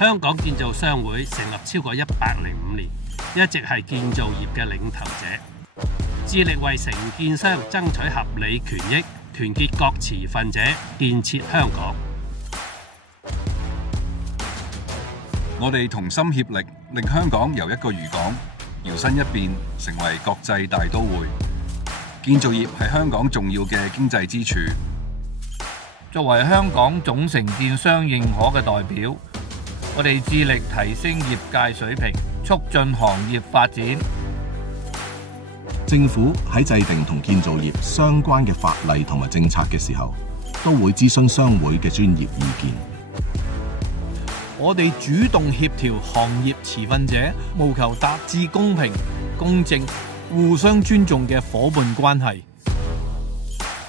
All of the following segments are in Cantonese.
香港建造商會成立超過105年，一直係建造業嘅領頭者，致力為承建商爭取合理權益，團結各持份者，建設香港。我哋同心協力，令香港由一個漁港搖身一變成為國際大都會。建造業係香港重要嘅經濟支柱。作為香港總承建商認可嘅代表，我哋致力提升業界水平，促進行業發展。政府喺制定同建造業相關嘅法例同埋政策嘅時候，都會諮詢商會嘅專業意見。我哋主動協調行業持份者，務求達至公平、公正、互相尊重嘅夥伴關係。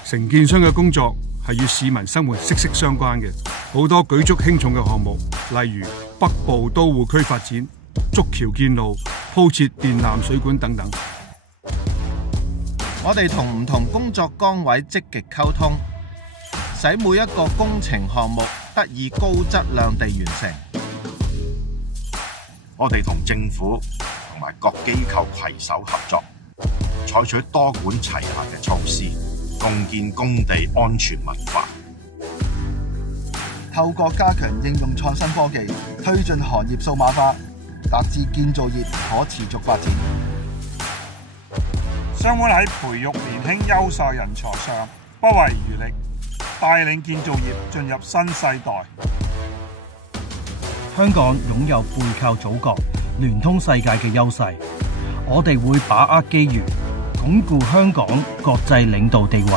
承建商嘅工作係與市民生活息息相關嘅，好多舉足輕重嘅項目，例如北部都會區發展、築橋建路、鋪設電纜水管等等。我哋同唔同工作崗位積極溝通，使每一個工程項目得以高質量地完成。我哋同政府同埋各機構攜手合作，採取多管齊下嘅措施，共建工地安全文化。透過加強應用創新科技，推進行業數碼化，達至建造業可持續發展。商會喺培育年輕優秀人才上不遺餘力，帶領建造業進入新世代。香港擁有背靠祖國、聯通世界嘅優勢，我哋會把握機遇，鞏固香港國際領導地位。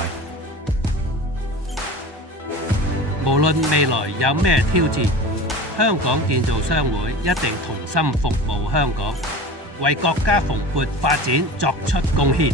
無論未來有咩挑戰，香港建造商會一定同心服務香港，為國家蓬勃發展作出貢獻。